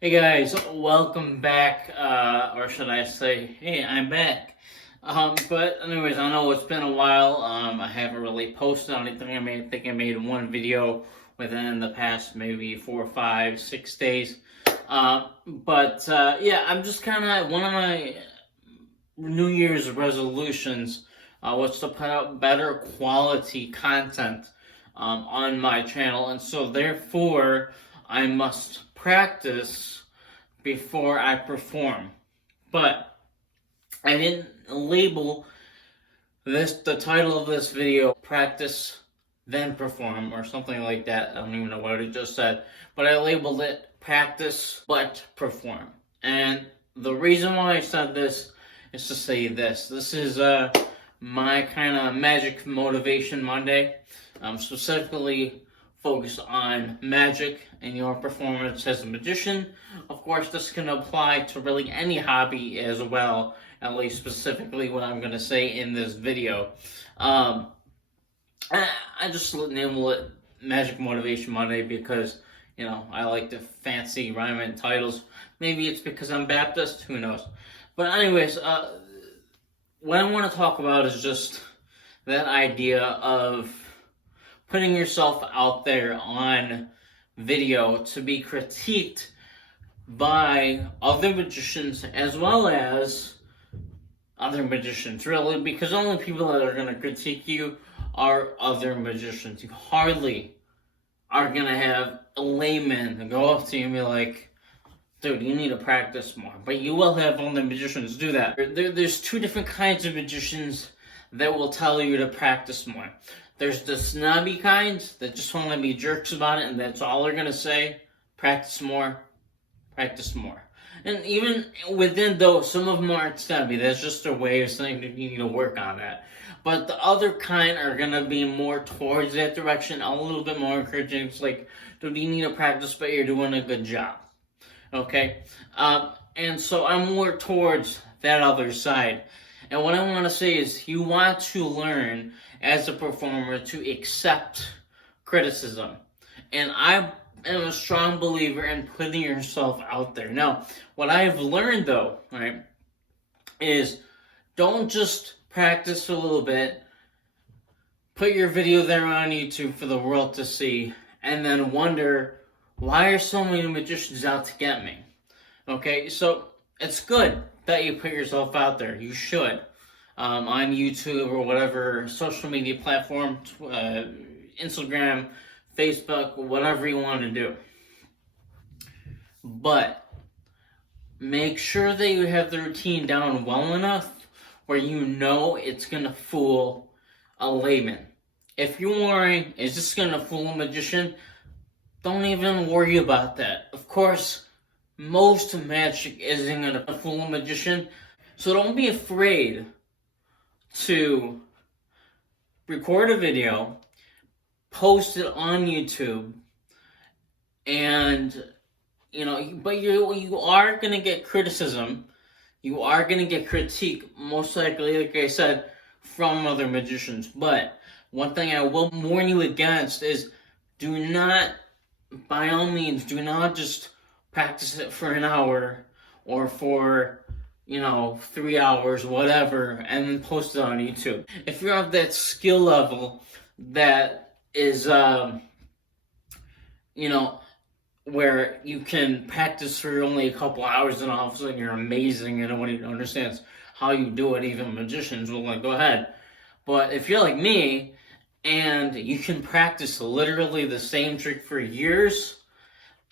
Hey guys, welcome back, or should I say, hey, I'm back. But anyways, I know it's been a while. I haven't really posted anything. I think I made one video within the past maybe 4, 5, 6 days. Yeah, I'm just kind of one of my New Year's resolutions was to put out better quality content on my channel, and so therefore I must practice before I perform. But I didn't label the title of this video practice then perform or something like that. I don't even know what I just said, but I labeled it practice but perform. And the reason why I said this is to say this. This is my kind of magic motivation Monday. Specifically focused on magic and your performance as a magician. Of course, this can apply to really any hobby as well, at least specifically what I'm going to say in this video. I just named it Magic Motivation Monday because, I like the fancy rhyming titles. Maybe it's because I'm Baptist, who knows. But anyways, what I want to talk about is just that idea of putting yourself out there on video to be critiqued by other magicians as well as other magicians, really, because the only people that are going to critique you are other magicians. You hardly are going to have a layman go up to you and be like, dude, you need to practice more. But you will have other magicians do that. There's two different kinds of magicians that will tell you to practice more. There's the snobby kinds that just want to be jerks about it, and that's all they're going to say. Practice more. Practice more. And even within those, some of them aren't snobby. That's just their way of saying that you need to work on that. But the other kind are going to be more towards that direction, a little bit more encouraging. It's like, dude, you need to practice, but you're doing a good job. Okay? And so I'm more towards that other side. And what I want to say is you want to learn as a performer to accept criticism. And I am a strong believer in putting yourself out there. Now, what I've learned though, right, is don't just practice a little bit, put your video there on YouTube for the world to see, and then wonder, why are so many magicians out to get me? Okay, so it's good that you put yourself out there. You should. On YouTube or whatever social media platform, Instagram, Facebook, whatever you want to do. But make sure that you have the routine down well enough where you know it's going to fool a layman. If you're worrying, is this going to fool a magician? Don't even worry about that. Of course, most magic isn't going to fool a magician, so don't be afraid to record a video, post it on YouTube, and but you are gonna get criticism, you are gonna get critique, most likely, like I said, from other magicians. But one thing I will warn you against is do not, by all means, do not just practice it for an hour or for 3 hours, whatever, and then post it on YouTube. If you're of that skill level that is, where you can practice for only a couple hours and all of a sudden you're amazing and nobody understands how you do it, even magicians will go ahead. But if you're like me and you can practice literally the same trick for years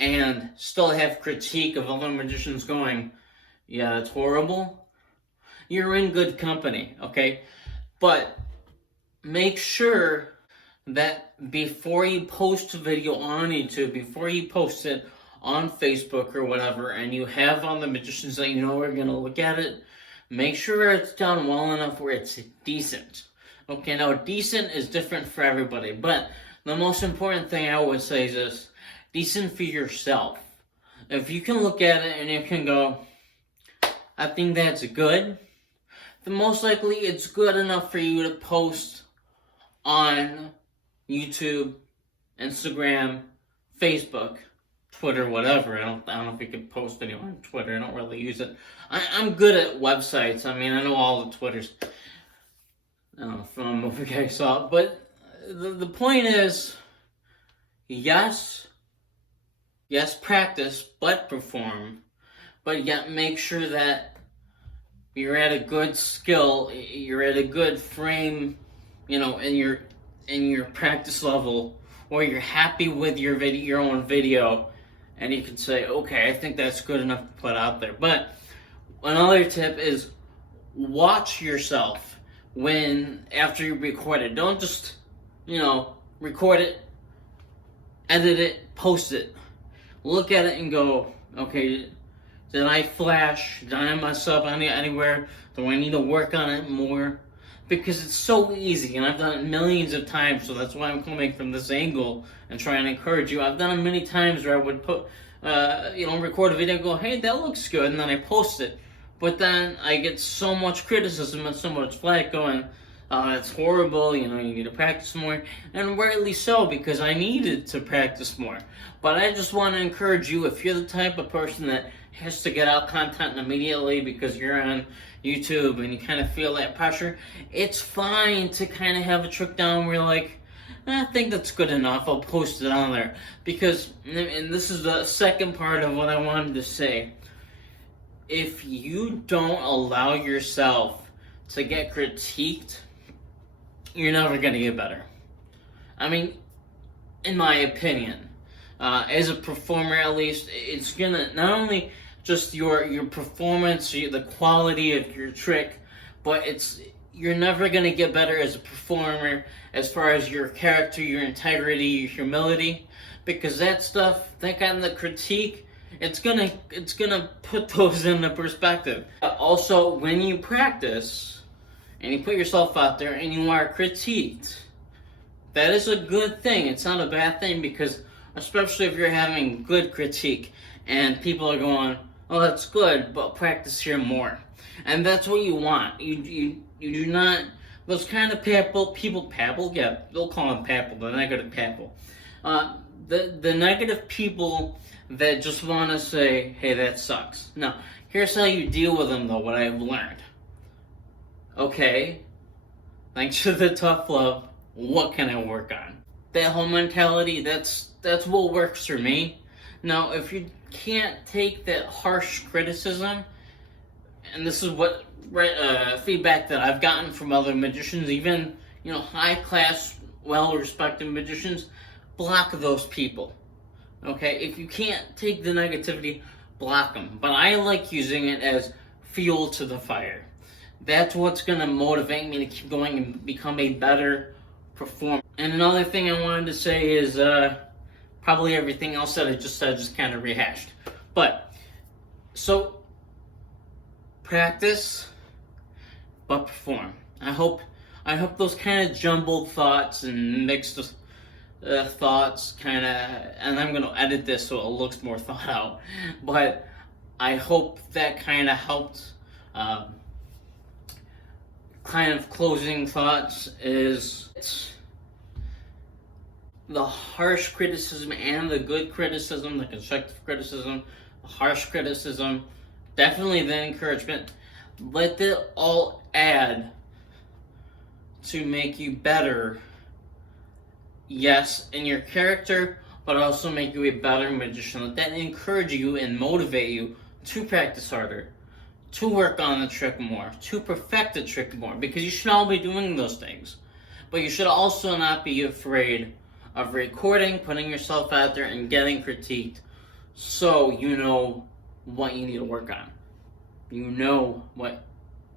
and still have critique of other magicians going, yeah, that's horrible, you're in good company, okay? But make sure that before you post a video on YouTube, before you post it on Facebook or whatever, and you have on the magicians that you know are going to look at it, make sure it's done well enough where it's decent. Okay, now decent is different for everybody, but the most important thing I would say is this: decent for yourself. If you can look at it and you can go, I think that's good, then most likely it's good enough for you to post on YouTube, Instagram, Facebook, Twitter, whatever. I don't know if you could post anywhere on Twitter. I don't really use it. I'm good at websites. I mean, I know all the Twitters. I don't know if I'm a movie guy saw, but the point is, yes, practice, but perform, but yet make sure that you're at a good skill, you're at a good frame, in your practice level, or you're happy with your own video, and you can say, okay, I think that's good enough to put out there. But another tip is watch yourself after you record it. Don't just, record it, edit it, post it. Look at it and go, okay, did I flash? Did I mess up anywhere? Do I need to work on it more? Because it's so easy, and I've done it millions of times, so that's why I'm coming from this angle and trying to encourage you. I've done it many times where I would record a video and go, hey, that looks good, and then I post it. But then I get so much criticism and so much flack going, that's horrible, you need to practice more. And rightly so, because I needed to practice more. But I just want to encourage you, if you're the type of person that has to get out content immediately because you're on YouTube and you kind of feel that pressure, it's fine to kind of have a trick down where you're like, I think that's good enough, I'll post it on there. Because, and this is the second part of what I wanted to say, if you don't allow yourself to get critiqued, you're never going to get better. I mean, in my opinion, as a performer at least, it's going to not only just your performance, the quality of your trick, but you're never going to get better as a performer as far as your character, your integrity, your humility, because that stuff, that kind of critique, it's gonna put those into perspective. Also, when you practice and you put yourself out there and you are critiqued, that is a good thing. It's not a bad thing, because especially if you're having good critique and people are going, oh, that's good, but practice here more. And that's what you want. You do not, those kind of people, yeah, they'll call them papple, the negative papple. The negative people that just want to say, hey, that sucks. Now, here's how you deal with them, though, what I've learned. Okay, thanks for the tough love, what can I work on? That whole mentality, that's what works for me. Now, if you can't take that harsh criticism, and this is what feedback that I've gotten from other magicians, even high-class, well-respected magicians, block those people. Okay, if you can't take the negativity, block them. But I like using it as fuel to the fire. That's what's going to motivate me to keep going and become a better performer. And another thing I wanted to say is probably everything else that I just said, just kind of rehashed. But, so, practice, but perform. I hope those kind of jumbled thoughts and mixed thoughts kind of, and I'm going to edit this so it looks more thought out, but I hope that kind of helped. Kind of closing thoughts is the harsh criticism and the good criticism, the constructive criticism, the harsh criticism, definitely the encouragement. Let it all add to make you better, yes, in your character, but also make you a better magician. Let that encourage you and motivate you to practice harder, to work on the trick more, to perfect the trick more, because you should all be doing those things. But you should also not be afraid of recording, putting yourself out there, and getting critiqued, so you know what you need to work on. You know what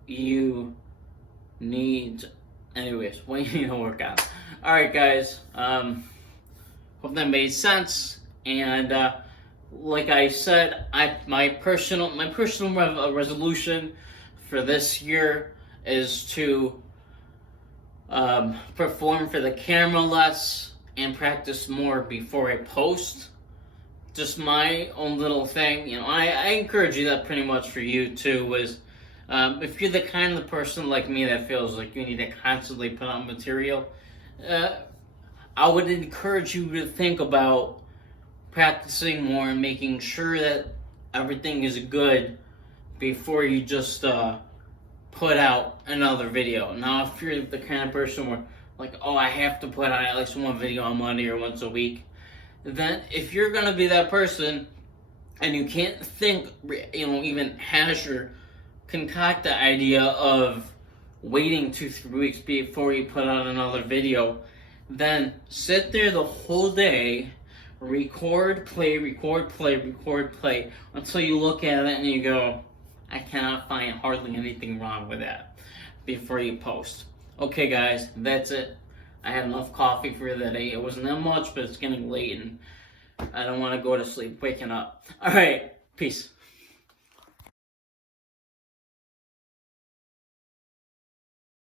you need, what you need to work on. Alright guys, hope that made sense, and like I said, my personal resolution for this year is to perform for the camera less and practice more before I post. Just my own little thing, I encourage you that pretty much for you too, is if you're the kind of person like me that feels like you need to constantly put out material, I would encourage you to think about practicing more and making sure that everything is good before you just put out another video. Now, if you're the kind of person where, like, oh, I have to put out at least one video on Monday or once a week, then if you're gonna be that person and you can't think, even hash or concoct the idea of waiting 2-3 weeks before you put out another video, then sit there the whole day, record, play, until you look at it and you go, I cannot find hardly anything wrong with that, before you post. Okay guys, that's it. I had enough coffee for the day. It wasn't that much, but it's getting late and I don't want to go to sleep waking up. Alright, peace.